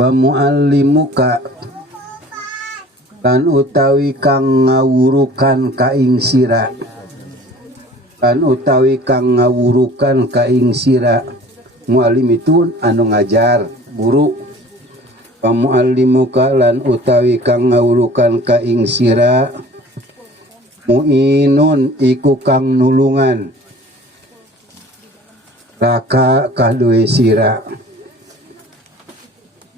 wa muallimuka lan utawi kang ngawurukan ka ing sira lan utawi kang ngawurukan ka ing sira. Muallim itu anu ngajar, guru. Wa muallimuka lan utawi kang ngawurukan ka ing sira muinun iku kang nulungan laka kadoe sira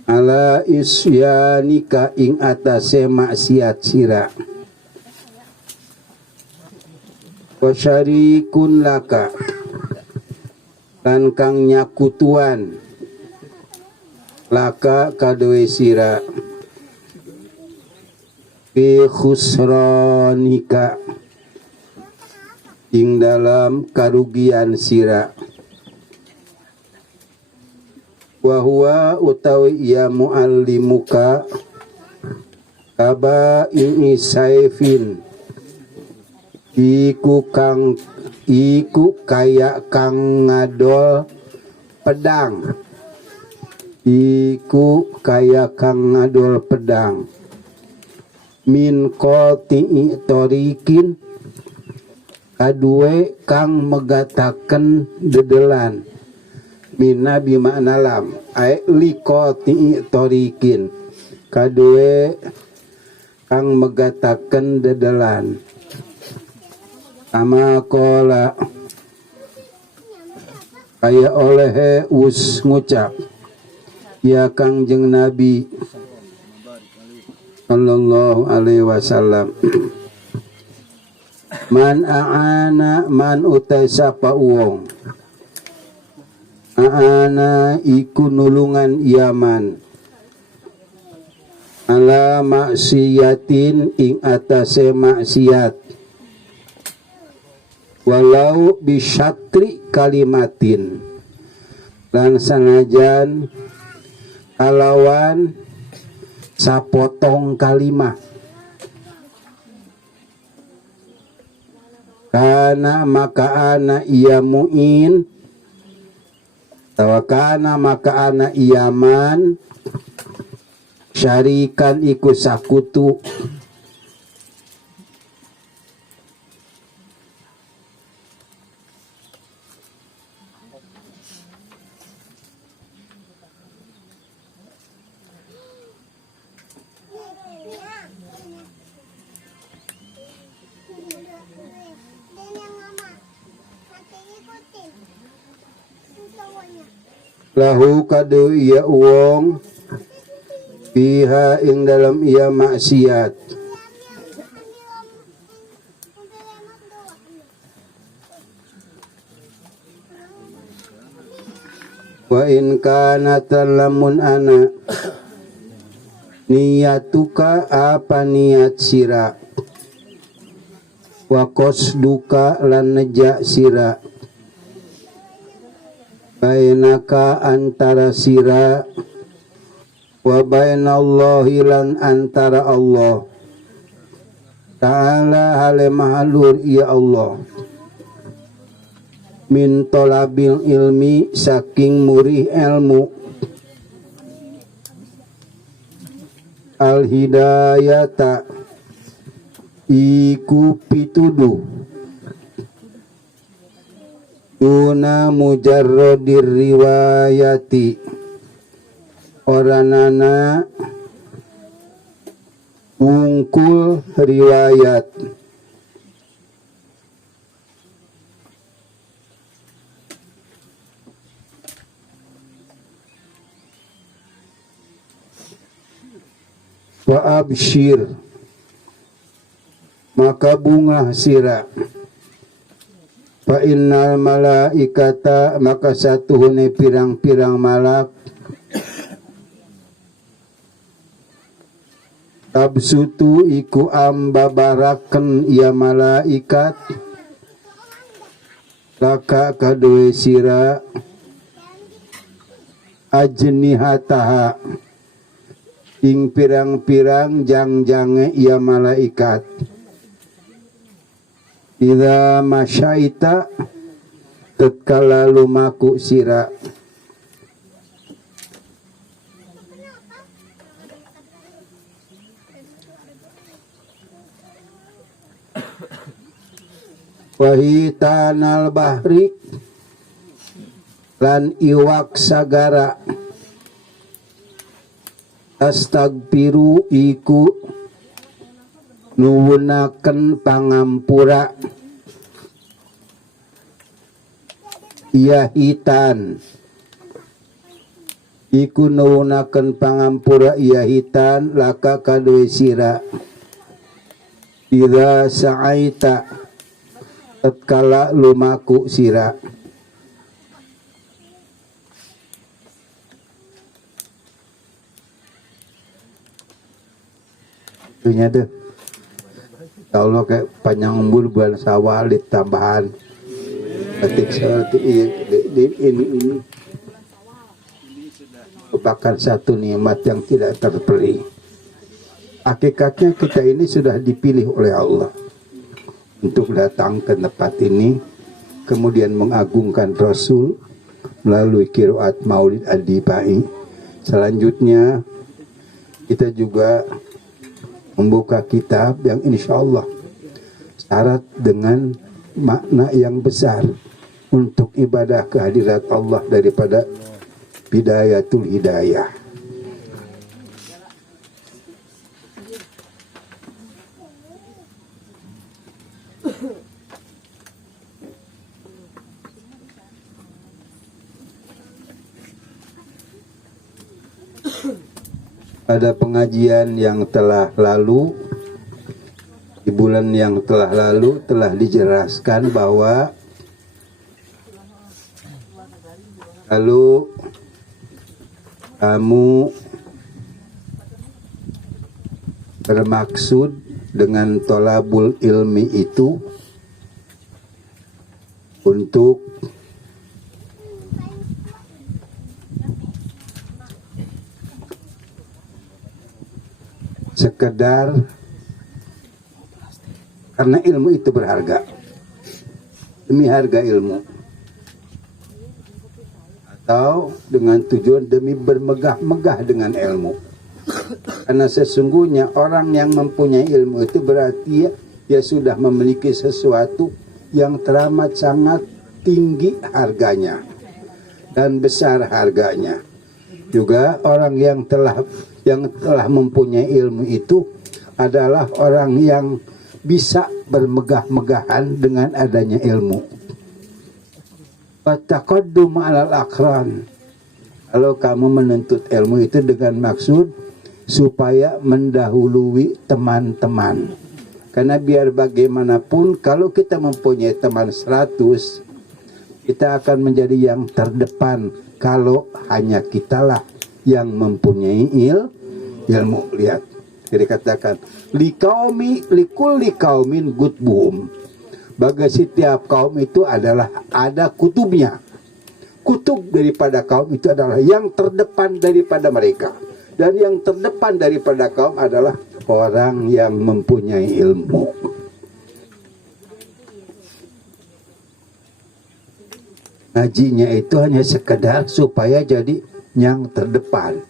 ala isyanika ing atase maksiat sira wasyarikun laka lan kang nyakutuan laka kadoe sira fi khusranika ing dalam karugian sira wa huwa utawi ya muallimuka kaba ini saifin iku kaya kang ngadol pedang min qati'i torikin kadue kang megataken dedelan mina bimakna lam ai liqati torikin kadue kang megataken dedelan ama kola kaya oleh us ngucap ya Kangjeng Nabi sallallahu alaihi wasallam man aana man utai sapa wong aana iku nulungan yaman ala maksiatin ing atase maksiat walau bisyatri kalimatin lan sanajan kalawan sapotong kalimah kana maka ana iya mu'in tawakana maka ana iyaman syarikan iku sakutu lahu kadu iya uwong fiha ing dalam iya maksiat wa in kana talamun ana niyatuka apa niat sira wa qasduka lan neja sira bainaka antara sira wa bainallahi lan antara Allah ta'ala hale mahalur ya Allah min tolabil ilmi saking murih ilmu al hidayata iku pituduh duna mujarrodir riwayati oranana wungkul riwayat wa abshir maka bunga sira fa innal malaikata maka satuhune pirang-pirang malak tabsutu iku ambabaraken ya malaikat laka kadoe sira ajnihataha ing pirang-pirang jang-jange ya malaikat ida masyaita tatkala lumaku sira wahitanal bahri lan iwak sagara astagfiru iku nuwunaken pangampura hitan iku nuwunaken pangampura hitan laka kadue sira idza sa'aita tatkala lumaku sira. Itunya deh Allah kayak panjang umur bulan sawal tambahan ketik seperti ini merupakan satu nikmat yang tidak terperi. Hakikatnya kita ini sudah dipilih oleh Allah untuk datang ke tempat ini, kemudian mengagungkan Rasul melalui qiraat Maulid Ad-Dibai. Selanjutnya kita juga membuka kitab yang insya Allah syarat dengan makna yang besar untuk ibadah kehadirat Allah daripada bidayatul hidayah. Pada pengajian yang telah lalu, di bulan yang telah lalu telah dijelaskan bahwa kalau kamu bermaksud dengan tolabul ilmi itu untuk sekedar karena ilmu itu berharga, demi harga ilmu, atau dengan tujuan demi bermegah-megah dengan ilmu. Karena sesungguhnya orang yang mempunyai ilmu itu berarti dia sudah memiliki sesuatu yang teramat sangat tinggi harganya dan besar harganya. Juga orang yang telah mempunyai ilmu itu adalah orang yang bisa bermegah-megahan dengan adanya ilmu. Fataqaddum 'alal aqran. Kalau kamu menuntut ilmu itu dengan maksud supaya mendahului teman-teman. Karena biar bagaimanapun kalau kita mempunyai teman 100, kita akan menjadi yang terdepan kalau hanya kitalah yang mempunyai ilmu. Lihat, jadi katakan likulli qaumin gutbuhum. Bagi setiap kaum itu adalah ada kutubnya. Kutub daripada kaum itu adalah yang terdepan daripada mereka. Dan yang terdepan daripada kaum adalah orang yang mempunyai ilmu. Ngajinya itu hanya sekedar supaya jadi yang terdepan.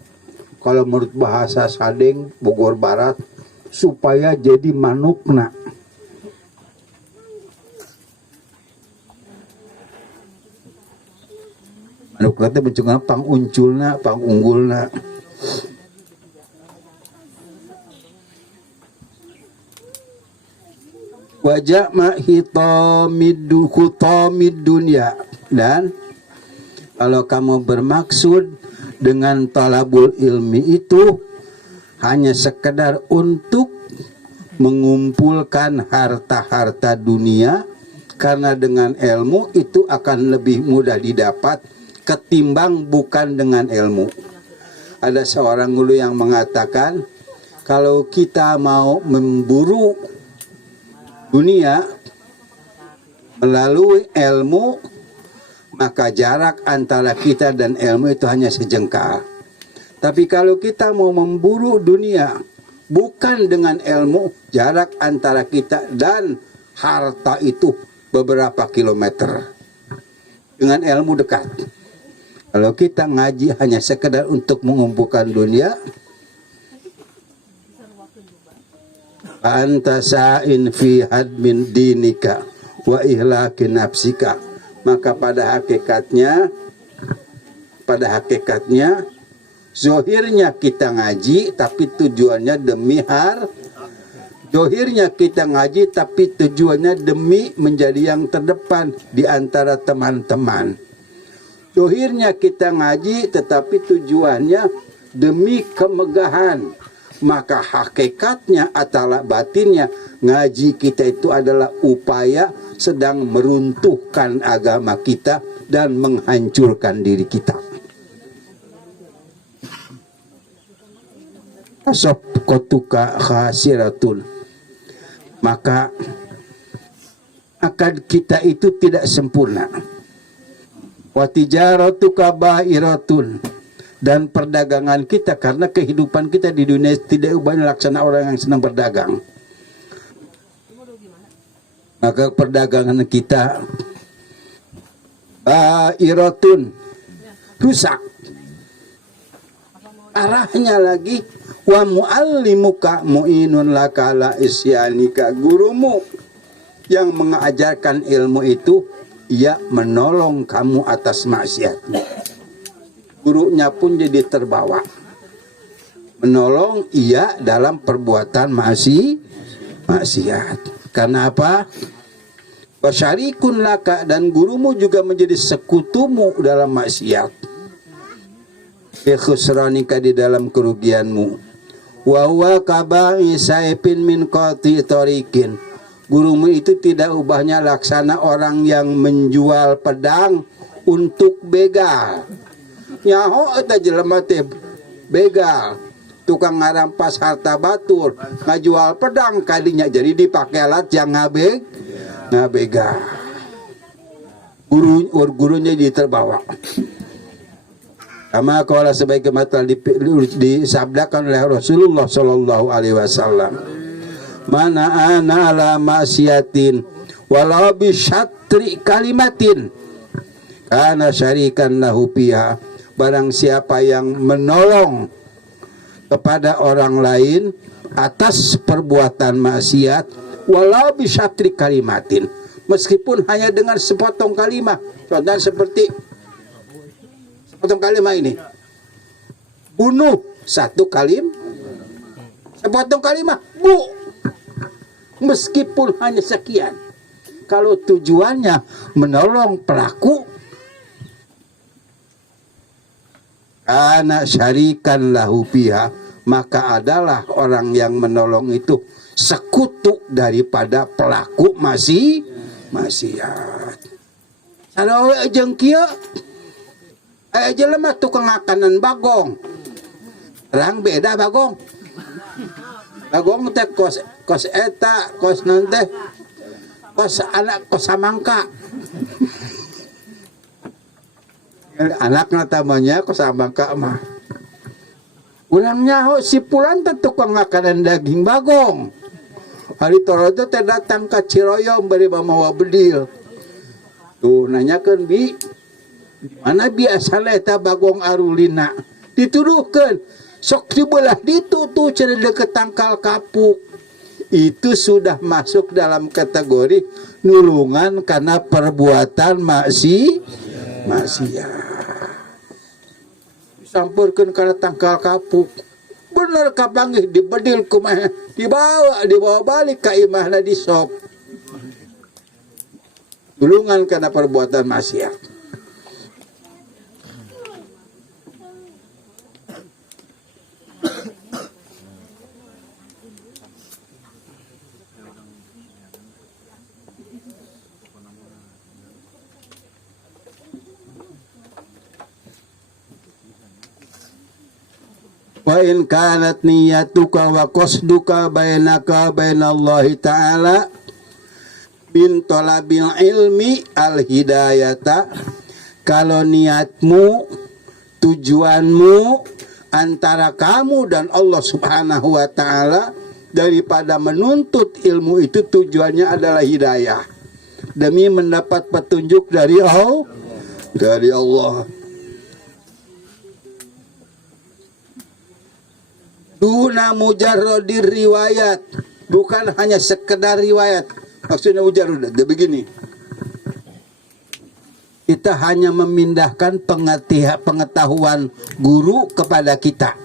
Kalau menurut bahasa Sadeng Bogor Barat, supaya jadi manukna. Manukna itu mencunga pangunculna, pangunggulna. Wajah mahitamid dunya. Dan kalau kamu bermaksud dengan talabul ilmi itu hanya sekedar untuk mengumpulkan harta-harta dunia, karena dengan ilmu itu akan lebih mudah didapat ketimbang bukan dengan ilmu. Ada seorang guru yang mengatakan kalau kita mau memburu dunia melalui ilmu, maka jarak antara kita dan ilmu itu hanya sejengkal. Tapi kalau kita mau memburu dunia bukan dengan ilmu, jarak antara kita dan harta itu beberapa kilometer. Dengan ilmu dekat. Kalau kita ngaji hanya sekedar untuk mengumpulkan dunia, anta sa'in fi hadmin dinika wa ihlaki nafsika. Maka pada hakikatnya zohirnya kita ngaji tapi tujuannya demi zohirnya kita ngaji tapi tujuannya demi menjadi yang terdepan di antara teman-teman. Zohirnya kita ngaji tetapi tujuannya demi kemegahan. Maka hakikatnya atau batinnya ngaji kita itu adalah upaya sedang meruntuhkan agama kita dan menghancurkan diri kita. Asop kotuka khasiratun. Maka akad kita itu tidak sempurna. Wa tijaratuka ba'iratun. Dan perdagangan kita, karena kehidupan kita di dunia tidak banyak laksana orang yang senang berdagang. Maka perdagangan kita ba'iratun, rusak. Arahnya lagi wa muallimuka mu'inun laka la isyanika. Gurumu yang mengajarkan ilmu itu ia menolong kamu atas maksiatmu. Gurunya pun jadi terbawa, menolong ia dalam perbuatan maksiat. Karena apa? Wasyarikun laka, dan gurumu juga menjadi sekutumu dalam maksiat. Ikhusranika, di dalam kerugianmu. Wa huwa kaba'i saipin min qati tariqin. Gurumu itu tidak ubahnya laksana orang yang menjual pedang untuk begal. Nyaho eta jelema teh begal, tukang ngarampas harta batur, ngajual pedang kadinya jadi dipakai alat yang ngabegal. Gurunya diterbawa. Kama qala sebagaimana telah disabdakan oleh Rasulullah sallallahu alaihi wasallam. Mana ana ala maksiatin walau bi syatri kalimatin kana syarikan lahu fiha. Barang siapa yang menolong kepada orang lain atas perbuatan maksiat walau bisyatri kalimatin, meskipun hanya dengan sepotong kalimat. Contohnya seperti sepotong kalimat ini, bunuh satu sepotong kalimat, bu, meskipun hanya sekian. Kalau tujuannya menolong pelaku, anak syarikan lahu fiha, maka adalah orang yang menolong itu sekutu daripada pelaku maksiat. Kalau jeung kieu aya jelema tukang ngakanan bagong. Terang beda bagong. Bagong teh kos eta, kos nanti kos anak kos samangka. Anaknya tamanya kosamangka mah. Ulang nyaho si Pulan teh tukang makanan daging bagong. Hari torodo teh datang ke Ciroyom bari mamawa bedil. Tuh nanyakeun bi, mana biasa eta bagong arulina? Dituduhkeun sok dibelah ditu tuh cenah deket tangkal kapuk. Itu sudah masuk dalam kategori nulungan karena perbuatan maksiat. Sampurkeun kana tangkal kapuk. Bener kapanggih dibedil kumaha, dibawa balik ka imahna di sop. Nulungan karena perbuatan maksiat. Wa in kanat niyatuka wa qasduka bainaka bainallahi ta'ala bin talabil ilmi al hidayata, kalau niatmu, tujuanmu antara kamu dan Allah Subhanahu wa ta'ala daripada menuntut ilmu itu tujuannya adalah hidayah demi mendapat petunjuk dari Allah. Duna mujarrodir riwayat, bukan hanya sekedar riwayat. Maksudnya ujar dia begini. Kita hanya memindahkan pengetahuan guru kepada kita.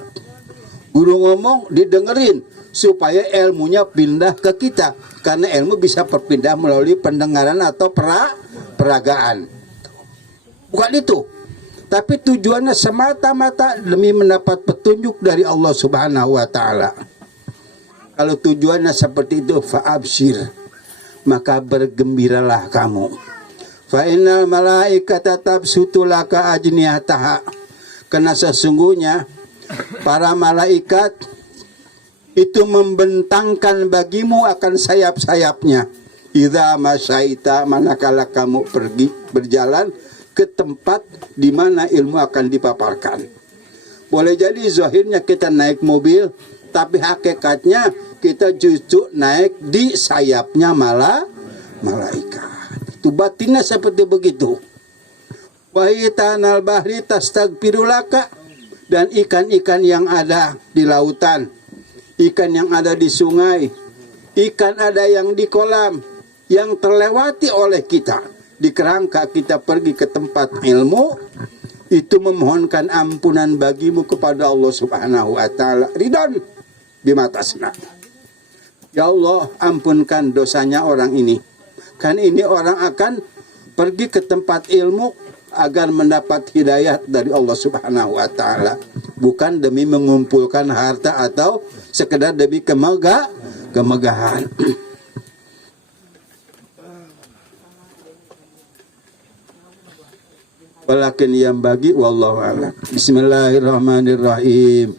Guru ngomong didengerin supaya ilmunya pindah ke kita. Karena ilmu bisa berpindah melalui pendengaran atau peragaan. Bukan itu. Tapi tujuannya semata-mata demi mendapat petunjuk dari Allah Subhanahu wa taala. Kalau tujuannya seperti itu, fa'absyir, maka bergembiralah kamu. Fa innal malaikata tabsutu laka ajnihataha. Karena sesungguhnya para malaikat itu membentangkan bagimu akan sayap-sayapnya. Idza masyaita, manakala kamu pergi berjalan ke tempat di mana ilmu akan dipaparkan. Boleh jadi zahirnya kita naik mobil, tapi hakikatnya kita justru naik di sayapnya malaikat. Itu batinnya seperti begitu. Wahitanal bahri tastagfirulaka, dan ikan-ikan yang ada di lautan, ikan yang ada di sungai, ikan ada yang di kolam, yang terlewati oleh kita. Di kerangka kita pergi ke tempat ilmu, itu memohonkan ampunan bagimu kepada Allah Subhanahu wa taala. Ridon bimatasna. Ya Allah, ampunkan dosanya orang ini. Kan ini orang akan pergi ke tempat ilmu agar mendapat hidayah dari Allah Subhanahu wa taala, bukan demi mengumpulkan harta atau sekedar demi kemegahan. Walakin yang bagi wallahu a'lam. Bismillahirrahmanirrahim.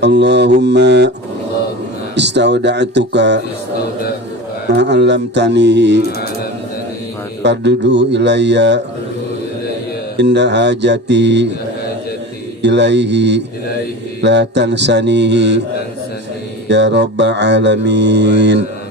Allahumma istauda'tuka ma'allamtani fardudu ilayya inda hajati ilaihi la tansanihi ya rabbal alamin.